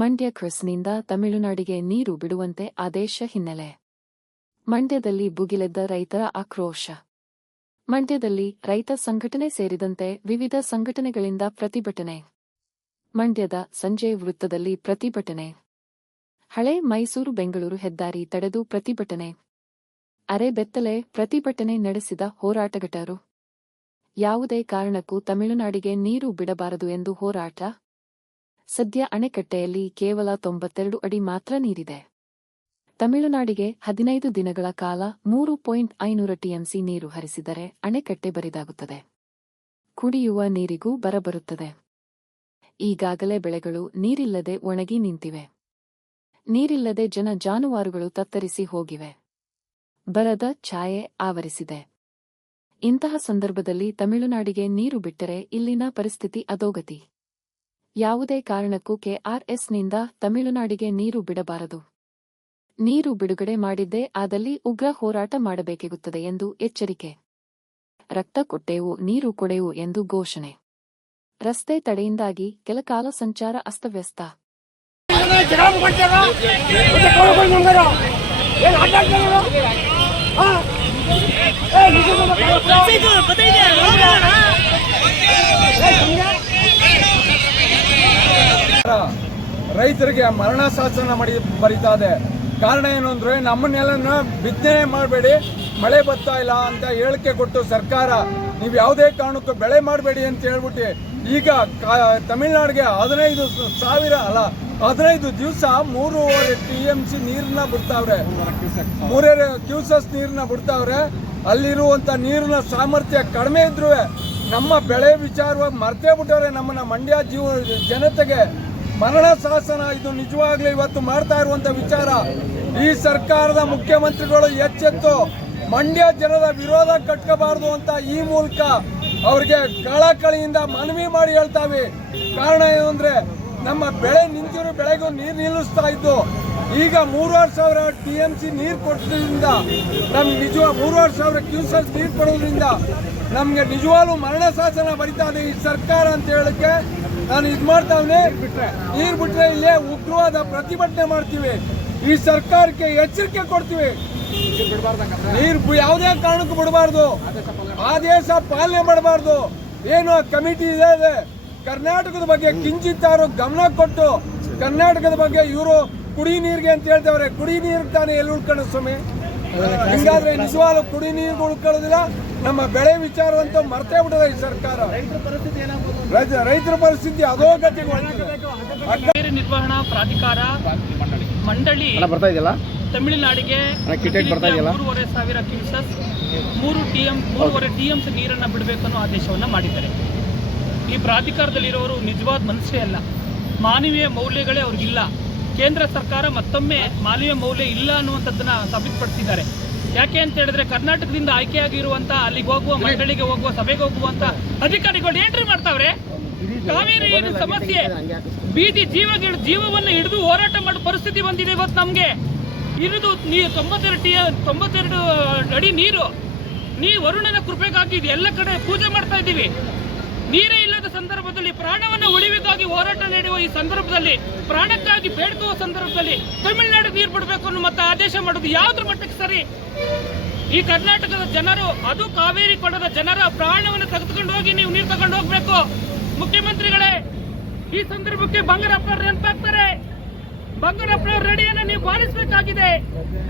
ಮಂಡ್ಯ ಕ್ರಿಸ್ನಿಂದ ತಮಿಳುನಾಡಿಗೆ ನೀರು ಬಿಡುವಂತೆ ಆದೇಶ ಹಿನ್ನೆಲೆ. ಮಂಡ್ಯದಲ್ಲಿ ಭುಗಿಲೆದ್ದ ರೈತರ ಆಕ್ರೋಶ. ಮಂಡ್ಯದಲ್ಲಿ ರೈತ ಸಂಘಟನೆ ಸೇರಿದಂತೆ ವಿವಿಧ ಸಂಘಟನೆಗಳಿಂದ ಪ್ರತಿಭಟನೆ. ಮಂಡ್ಯದ ಸಂಜೆ ವೃತ್ತದಲ್ಲಿ ಪ್ರತಿಭಟನೆ. ಹಳೆ ಮೈಸೂರು ಬೆಂಗಳೂರು ಹೆದ್ದಾರಿ ತಡೆದು ಪ್ರತಿಭಟನೆ. ಅರೆಬೆತ್ತಲೆ ಪ್ರತಿಭಟನೆ ನಡೆಸಿದ ಹೋರಾಟಗಾರರು. ಯಾವುದೇ ಕಾರಣಕ್ಕೂ ತಮಿಳುನಾಡಿಗೆ ನೀರು ಬಿಡಬಾರದು ಎಂದು ಹೋರಾಟ. ಸದ್ಯ ಅಣೆಕಟ್ಟೆಯಲ್ಲಿ ಕೇವಲ 92 ಅಡಿ ಮಾತ್ರ ನೀರಿದೆ. ತಮಿಳುನಾಡಿಗೆ 15 ದಿನಗಳ ಕಾಲ 3.500 ಟಿಎಂಸಿ ನೀರು ಹರಿಸಿದರೆ ಅಣೆಕಟ್ಟೆ ಬರಿದಾಗುತ್ತದೆ. ಕುಡಿಯುವ ನೀರಿಗೂ ಬರಬರುತ್ತದೆ. ಈಗಾಗಲೇ ಬೆಳೆಗಳು ನೀರಿಲ್ಲದೆ ಒಣಗಿ ನಿಂತಿವೆ. ನೀರಿಲ್ಲದೆ ಜನ ಜಾನುವಾರುಗಳು ತತ್ತರಿಸಿ ಹೋಗಿವೆ. ಬರದ ಛಾಯೆ ಆವರಿಸಿದೆ. ಇಂತಹ ಸಂದರ್ಭದಲ್ಲಿ ತಮಿಳುನಾಡಿಗೆ ನೀರು ಬಿಟ್ಟರೆ ಇಲ್ಲಿನ ಪರಿಸ್ಥಿತಿ ಅಧೋಗತಿ. ಯಾವುದೇ ಕಾರಣಕ್ಕೂ ಕೆಆರ್ಎಸ್ನಿಂದ ತಮಿಳುನಾಡಿಗೆ ನೀರು ಬಿಡಬಾರದು. ನೀರು ಬಿಡುಗಡೆ ಮಾಡಿದ್ದೇ ಆದಲ್ಲಿ ಉಗ್ರ ಹೋರಾಟ ಮಾಡಬೇಕಾಗುತ್ತದೆ ಎಂದು ಎಚ್ಚರಿಕೆ. ರಕ್ತ ಕೊಟ್ಟೆವು ನೀರು ಕೊಡೆವು ಎಂದು ಘೋಷಣೆ. ರಸ್ತೆ ತಡೆಯಿಂದಾಗಿ ಕೆಲಕಾಲ ಸಂಚಾರ ಅಸ್ತವ್ಯಸ್ತ. ರೈತರಿಗೆ ಮರಣ ಶಾಸನ ಬರೀತಾ ಇದೆ. ಕಾರಣ ಏನು ಅಂದ್ರೆ ನಮ್ಮನ್ನೆಲ್ಲ ಬಿತ್ತನೆ ಮಾಡಬೇಡಿ, ಮಳೆ ಬರ್ತಾ ಇಲ್ಲ ಅಂತ ಹೇಳಿಕೆ ಕೊಟ್ಟು ಸರ್ಕಾರ ನೀವು ಯಾವುದೇ ಕಾರಣಕ್ಕೂ ಬೆಳೆ ಮಾಡಬೇಡಿ ಅಂತ ಹೇಳ್ಬಿಟ್ಟು ಈಗ ತಮಿಳುನಾಡಿಗೆ 15 ದಿವಸ 3.5 ಟಿಎಂಸಿ ನೀರನ್ನ ಬಿಡ್ತಾವ್ರೆ, 3 ಕ್ಯೂಸಸ್ ನೀರನ್ನ ಬಿಡ್ತಾವ್ರೆ. ಅಲ್ಲಿರುವಂತ ನೀರಿನ ಸಾಮರ್ಥ್ಯ ಕಡಿಮೆ ಇದ್ರು ನಮ್ಮ ಬೆಳೆ ವಿಚಾರವಾಗಿ ಮರ್ತೇ ಬಿಟ್ಟವ್ರೆ. ನಮ್ಮನ್ನ ಮಂಡ್ಯ ಜನತೆಗೆ ಮರಣ ಶಾಸನ ಇದು ನಿಜವಾಗ್ಲೂ ಇವತ್ತು ಮಾಡ್ತಾ ಇರುವಂತ ವಿಚಾರ. ಈ ಸರ್ಕಾರದ ಮುಖ್ಯಮಂತ್ರಿಗಳು ಎಚ್ಚೆತ್ತು ಮಂಡ್ಯ ಜನರ ವಿರೋಧ ಕಟ್ಕೋಬಾರದು ಅಂತ ಈ ಮೂಲಕ ಅವ್ರಿಗೆ ಕಳಕಳಿಯಿಂದ ಮನವಿ ಮಾಡಿ ಹೇಳ್ತಾವೆ. ಕಾರಣ ಏನು ಅಂದ್ರೆ ನಮ್ಮ ಬೆಳೆ ನಿಂತಿರೋ ಬೆಳೆಗೂ ನೀರು ನಿಲ್ಲಿಸ್ತಾ ಇದ್ದು ಈಗ 3,500 ಟಿಎಂಸಿ ನೀರು ಕೊಡೋದ್ರಿಂದ ನಮ್ಗೆ ನಿಜವಾಗ 3,500 ಕ್ಯೂಸೆಸ್ ನೀರು ಕೊಡೋದ್ರಿಂದ ನಮ್ಗೆ ನಿಜವಾಗ್ಲೂ ಮರಣ ಶಾಸನ ಬರಿತಾ ಇದೆ ಈ ಸರ್ಕಾರ ಅಂತ ಹೇಳಕ್ಕೆ ನಾನು ಇದು ಮಾಡ್ತಾವನೆ. ನೀರು ಬಿಟ್ರೆ ಇಲ್ಲೇ ಉಗ್ರವಾದ ಪ್ರತಿಭಟನೆ ಮಾಡ್ತೀವಿ. ಈ ಸರ್ಕಾರಕ್ಕೆ ಎಚ್ಚರಿಕೆ ಕೊಡ್ತೀವಿ, ನೀರು ಯಾವುದೇ ಕಾರಣಕ್ಕೂ ಬಿಡಬಾರ್ದು, ಆದೇಶ ಪಾಲನೆ ಮಾಡಬಾರ್ದು. ಏನು ಕಮಿಟಿ ಇದೆ ಕರ್ನಾಟಕದ ಬಗ್ಗೆ ಕಿಂಚಿತ್ತಾರು ಗಮನ ಕೊಟ್ಟು ಕರ್ನಾಟಕದ ಬಗ್ಗೆ ಇವರು ಕುಡಿ ನೀರಿಗೆ ಅಂತ ಹೇಳ್ತಾವ್ರೆ. ಕುಡಿ ನೀರಿಗೆ ತಾನೇ ಎಲ್ಲಿ ಉಳ್ಕೊಳ್ಳೋ ಸ್ವಾಮಿ? ಹಿಂಗಾದ್ರೆ ನಿಜವಾಗ್ಲೂ ಕುಡಿ ನೀರು ಉಳ್ಕೊಳ್ಳೋದಿಲ್ಲ. ನಮ್ಮ ಬೆಳೆ ವಿಚಾರವಂತೂ ಮರ್ತೇ ಬಿಡೋದು ಈ ಸರ್ಕಾರ. ರೈತರ ಪರಿಸ್ಥಿತಿ ಅಧೋಗತಿಗೆ ನಿರ್ವಹಣಾ ಪ್ರಾಧಿಕಾರ ಮಂಡಳಿ ತಮಿಳುನಾಡಿಗೆ 3,500 ಕ್ಯೂಸೆಸ್ 3.5 ಟಿಎಂಸಿ ನೀರನ್ನು ಬಿಡಬೇಕು ಅನ್ನೋ ಆದೇಶವನ್ನು ಮಾಡಿದ್ದಾರೆ. ಈ ಪ್ರಾಧಿಕಾರದಲ್ಲಿರೋರು ನಿಜವಾದ ಮನುಷ್ಯ ಅಲ್ಲ, ಮಾನವೀಯ ಮೌಲ್ಯಗಳೇ ಅವ್ರಿಗಿಲ್ಲ. ಕೇಂದ್ರ ಸರ್ಕಾರ ಮತ್ತೊಮ್ಮೆ ಮಾನವೀಯ ಮೌಲ್ಯ ಇಲ್ಲ ಅನ್ನುವಂಥದ್ದನ್ನ ಸಾಬೀತುಪಡಿಸಿದ್ದಾರೆ. ಯಾಕೆ ಅಂತ ಹೇಳಿದ್ರೆ ಕರ್ನಾಟಕದಿಂದ ಆಯ್ಕೆಯಾಗಿರುವಂತ ಅಲ್ಲಿಗೆ ಹೋಗುವ ಮಂಡಳಿಗೆ ಹೋಗುವ ಸಭೆಗೆ ಹೋಗುವಂತ ಅಧಿಕಾರಿಗಳು ಏನ್ರಿ ಮಾಡ್ತಾವ್ರೆ? ಕಾವೇರಿ ಸಮಸ್ಯೆ ಬೀದಿ ಜೀವವನ್ನು ಹಿಡಿದು ಹೋರಾಟ ಮಾಡೋ ಪರಿಸ್ಥಿತಿ ಬಂದಿದೆ. ಇವತ್ತು ನಮ್ಗೆ ಇರುದು 92 ಅಡಿ ನೀರು ವರುಣನ ಕೃಪೆಗಾಗಿ ಎಲ್ಲ ಕಡೆ ಪೂಜೆ ಮಾಡ್ತಾ ಇದ್ದೀವಿ. ನೀರೇ ಇಲ್ಲದ ಸಂದರ್ಭದಲ್ಲಿ ಪ್ರಾಣವನ್ನು ಉಳಿವಿಗಾಗಿ ಹೋರಾಟ ನಡೆಯುವ ಈ ಸಂದರ್ಭದಲ್ಲಿ ಪ್ರಾಣಕ್ಕಾಗಿ ಬೇಡ್ಕುವ ಸಂದರ್ಭದಲ್ಲಿ ತಮಿಳುನಾಡು ನೀರು ಬಿಡಬೇಕು ಅನ್ನೋ ಮತ್ತೆ ಆದೇಶ ಮಾಡೋದು ಯಾವ್ದ್ರ ಮಟ್ಟಕ್ಕೆ ಸರಿ? ಈ ಕರ್ನಾಟಕದ ಜನರು, ಅದು ಕಾವೇರಿ ಕೊಡದ ಜನರ ಪ್ರಾಣವನ್ನು ತೆಗೆದುಕೊಂಡು ಹೋಗಿ ನೀವು ನೀರು ತಗೊಂಡು ಹೋಗ್ಬೇಕು. ಮುಖ್ಯಮಂತ್ರಿಗಳೇ, ಈ ಸಂದರ್ಭಕ್ಕೆ ಬಂಗಾರಪ್ಪನವ್ರು ನೆನಪಾಗ್ತಾರೆ. ಬಂಗಾರಪ್ಪನವ್ರ ರೆಡಿಯನ್ನು ನೀವು ಪಾಲಿಸಬೇಕಾಗಿದೆ.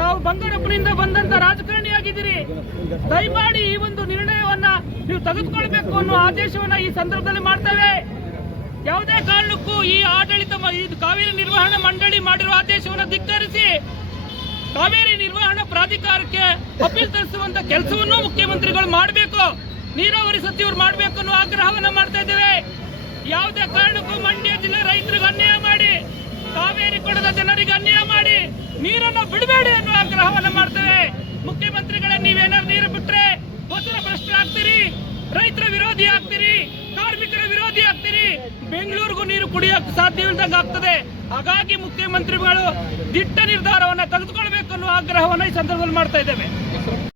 ತಾವು ಬಂಗಾರಪ್ಪನಿಂದ ಬಂದಂತ ರಾಜಕಾರಣಿಯಾಗಿದ್ದೀರಿ. ದಯಮಾಡಿ ಈ ಒಂದು ನಿರ್ಣಯವನ್ನ ನೀವು ತೆಗೆದುಕೊಳ್ಬೇಕು ಅನ್ನೋ ಆದೇಶವನ್ನ ಈ ಸಂದರ್ಭದಲ್ಲಿ ಮಾಡ್ತೇವೆ. ಯಾವುದೇ ಕಾರಣಕ್ಕೂ ಈ ಆಡಳಿತ ಕಾವೇರಿ ನಿರ್ವಹಣಾ ಮಂಡಳಿ ಮಾಡಿರುವ ಆದೇಶವನ್ನು ಧಿಕ್ಕರಿಸಿ ಕಾವೇರಿ ನಿರ್ವಹಣಾ ಪ್ರಾಧಿಕಾರಕ್ಕೆ ಅಪೀಲ್ ತರಿಸುವಂತ ಕೆಲಸವನ್ನು ಮುಖ್ಯಮಂತ್ರಿಗಳು ಮಾಡಬೇಕು, ನೀರಾವರಿ ಸಚಿವರು ಮಾಡಬೇಕು ಅನ್ನೋ ಆಗ್ರಹವನ್ನ ಮಾಡ್ತಾ ಇದ್ದೇವೆ. ಯಾವುದೇ ಕಾರಣಕ್ಕೂ ಮಂಡ್ಯ ಜಿಲ್ಲೆ ರೈತರಿಗೆ ಅನ್ಯಾಯ ಮಾಡಿ, ಕಾವೇರಿ ಕೊಡದ ಜನರಿಗೆ ಅನ್ಯಾಯ ಮಾಡಿ ನೀರನ್ನು ಬಿಡಬೇಡಿ ಅನ್ನೋ ಆಗ್ರಹವನ್ನ ಮಾಡ್ತೇವೆ. ಮುಖ್ಯಮಂತ್ರಿಗಳೇ, ನೀವೇನಾದ್ರು ನೀರು ಬಿಟ್ರೆ ವಚನ ಭ್ರಷ್ಟರಾಗ್ತೀರಿ, ರೈತರ ವಿರೋಧಿ ಆಗ್ತೀರಿ, ಕಾರ್ಮಿಕರ ವಿರೋಧಿ ಆಗ್ತೀರಿ, ಬೆಂಗಳೂರಿಗೂ ನೀರು ಕುಡಿಯಕ್ಕೆ ಸಾಧ್ಯವಿಲ್ಲದಂಗೆ ಆಗ್ತದೆ. ಹಾಗಾಗಿ ಮುಖ್ಯಮಂತ್ರಿಗಳು ದಿಟ್ಟ ನಿರ್ಧಾರವನ್ನ ತೆಗೆದುಕೊಳ್ಬೇಕು ಅನ್ನೋ ಆಗ್ರಹವನ್ನ ಈ ಸಂದರ್ಭದಲ್ಲಿ ಮಾಡ್ತಾ ಇದ್ದೇವೆ.